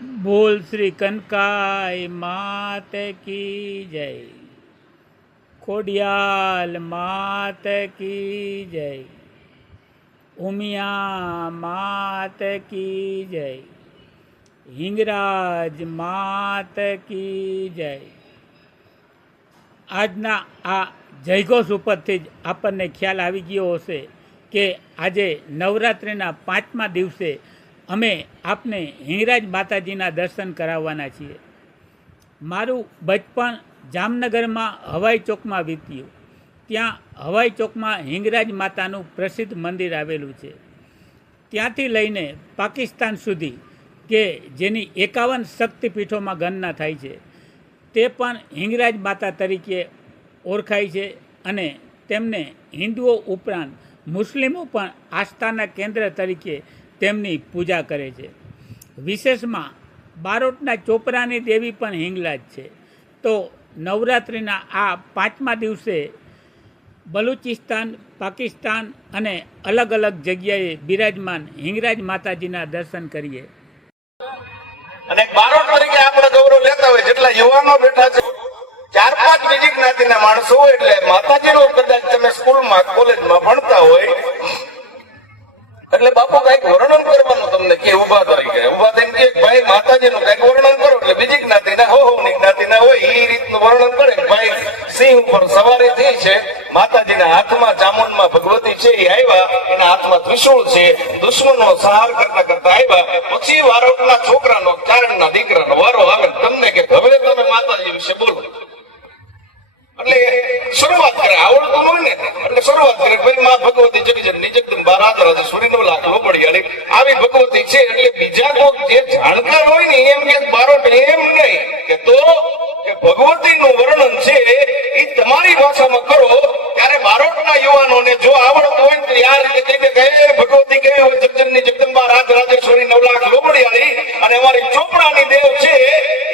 बोल श्री कनकाई मात की जय। खोडियाल मात की जय। उमिया मात की जय। हिंगराज मात की जय। આજના આ જયઘોષ ઉપરથી જ આપણને ખ્યાલ આવી ગયો હશે કે આજે નવરાત્રિના 5મા દિવસે અમે આપને હિંગરાજ માતાજીના દર્શન કરાવવાના છીએ। મારું બચપણ જામનગરમાં હવાઈ ચોકમાં વીત્યું। ત્યાં હવાઈ ચોકમાં હિંગરાજ માતાનું પ્રસિદ્ધ મંદિર આવેલું છે। ત્યાંથી લઈને પાકિસ્તાન સુધી કે જેની 51 શક્તિપીઠોમાં ગણના થાય છે તે પણ હિંગરાજ માતા તરીકે ઓળખાય છે અને તેમને હિન્દુઓ ઉપરાંત મુસ્લિમો પણ આસ્થાના કેન્દ્ર તરીકે તેમની પૂજા કરે છે। વિશેષમાં બારોટના ચોપરાની દેવી પણ હિંગલાજ છે। તો નવરાત્રિના આ 5મા દિવસે બલુચિસ્તાન, પાકિસ્તાન અને અલગ અલગ જગ્યાએ બિરાજમાન હિંગરાજ માતાજીના દર્શન કરીએ। અને બારોટ તરીકે આપણે ગૌરવ લેતા હોય જેટલા યુવાનો બેઠા છે 4-5 બીજી જ્ઞાતિના માણસો હોય એટલે માતાજીનો કદાચ તમે સ્કૂલમાં કોલેજમાં ભણતા હોય એટલે બાપુ કઈક વર્ણન કરવાનું તમને કે ઉભા થઈને કે ભાઈ માતાજીનું કઈક વર્ણન કરો એટલે બીજી જ્ઞાતિના હોની જ્ઞાતિના હોય એ રીતનું વર્ણન કરે ભાઈ સિંહ ઉપર સવારી થઈ છે, માતાજીના હાથમાં ચામુંડમાં ભગવતી છે એ આવ્યા, એના હાથમાં ત્રિશૂળ છે, દુશ્મનો સહાર કરતા કરતા આવ્યા, પછી વારોટના છોકરાનો ચારણના દીકરાનો વારો આવે તમને કે હવે તમે માતાજી વિશે બોલો એટલે શરૂઆત કરે, આવડતું હોય ને એટલે શરૂઆત કરે ભાઈ માં ભગવતી જગજનની જગદંબા રાધરાજ સૂર્યનો લાખ લોબડિયાળી આવી ભગવતી છે એટલે બીજા કોક જે જાણકાર હોય ને એમ કે બારોટ એમ નહીં કે તો ભગવતીનું વર્ણન છે એ તમારી ભાષામાં કરો ત્યારે બારોટના યુવાનોને જો આવડતું હોય તો યાર કહીને કહે ભગવતી કેવી હોય જગજનની જગદંબા રાધરાજેશ્વરી 9 લાખ લોબડિયાળી અને અમારી ચોપડાની દેવ છે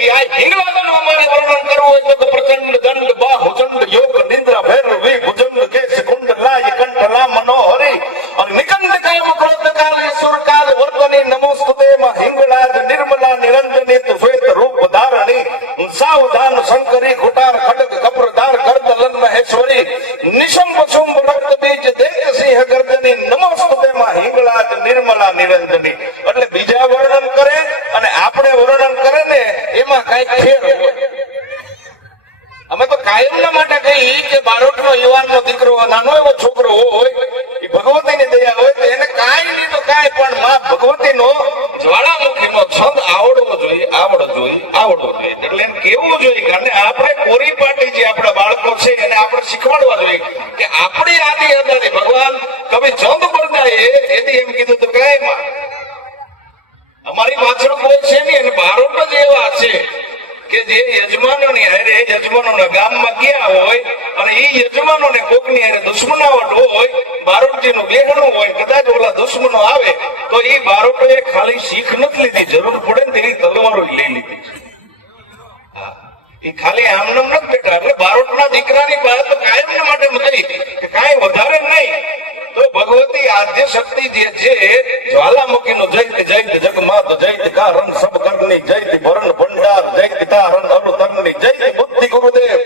એ આ હિંગલાજનું અમારે વર્ણન કરવું હોય તો પ્રચંડ દંડ બાહુ યોગ નિદ્રા ભૈરવી ભુજંગ કેશ કુંડલાય કંઠલા મનોહરી અને નિકંદ કલ્પ ક્રોધ કાલ ઈશ્વર કાલ વર્તની નમોસ્તુતે માં હિંગલાજ નિર્મલા નિરંજની તુ શ્વેત રૂપ ધારણી સાવધાન શંકરી ઘુટાર ખડગ કપ્રધાર કરદલન મહેશ્વરી નિશંભ શુંભ રક્ત બીજ દેજ સિંહ ગર્દની નમોસ્તુતે માં હિંગલાજ નિર્મલા નિરંજની એટલે બીજા વર્ણન કરે અને આપણે વર્ણન કરે ને એમાં કઈ ફેર હોય। અમે તો કાયમના માટે કહીએ કે બારોટનો યુવાનનો દીકરો નાનો એવો છોકરો હોય એ ભગવતીની દયા હોય તો એને કાંઈ નહીં તો કાંઈ પણ માં ભગવતીનો જ્વાળામુખીનો છંદ આવડવો જોઈએ એટલે એમ કેવું જોઈએ અને આપણે કોરી પાટી જે આપણા બાળકો છે એને આપણે શીખવાડવા જોઈએ કે આપણી આદિ અદાની ભગવાન તમે છંદ બોલતા એથી એમ કીધું તો કાંઈ માં અમારી પાછળ કોઈ છે નહીં અને બારોટ જ એવા છે કે જે યજમાનોની હારે યજમાનોના ગામમાં ગયા હોય અને એ યજમાનોને કોકની હારે દુશ્મનાવટ હોય, બારોટજીનું બેહણું હોય, કદાચ ઓલા દુશ્મનો આવે તો એ બારોટોએ ખાલી શીખ નથી લીધી, જરૂર પડે ને તેની તલવારો લઈ લીધી એ ખાલી આમનામ નથી બેઠા એટલે બારોટના દીકરાની વાત તો કાયમ માટે કહી કે કાંઈ વધારે નહીં તો ભગવતી આદ્ય શક્તિ જે છે જ્વાલામુખીનો જૈત જગમાત જૈત કારણ સબ કરની જૈત ભરણ ભંડાર જૈત તારણ અવતરણી જૈત બુદ્ધિ ગુરુદેવ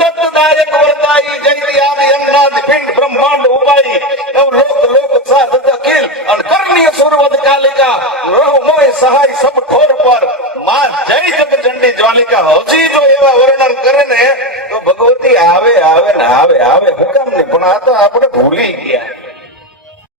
દત્ત દાયક વરદાઈ જૈત યાદ યંગરાજ પિંડ બ્રહ્માંડ ઉપાઈ એવ લોક સાધક અખિલ અને કરણીય સુરવદ કાલિકા રહો મોય સહાય સબ ઠોર પર માં જય જગચંડી જ્વાલિકા હજી જો એવા વર્ણન કરે ને તો ભગવતી આવે આવે ને આવે આવે હુકમ ને પણ આ તો આપણે ભૂલી ગયા।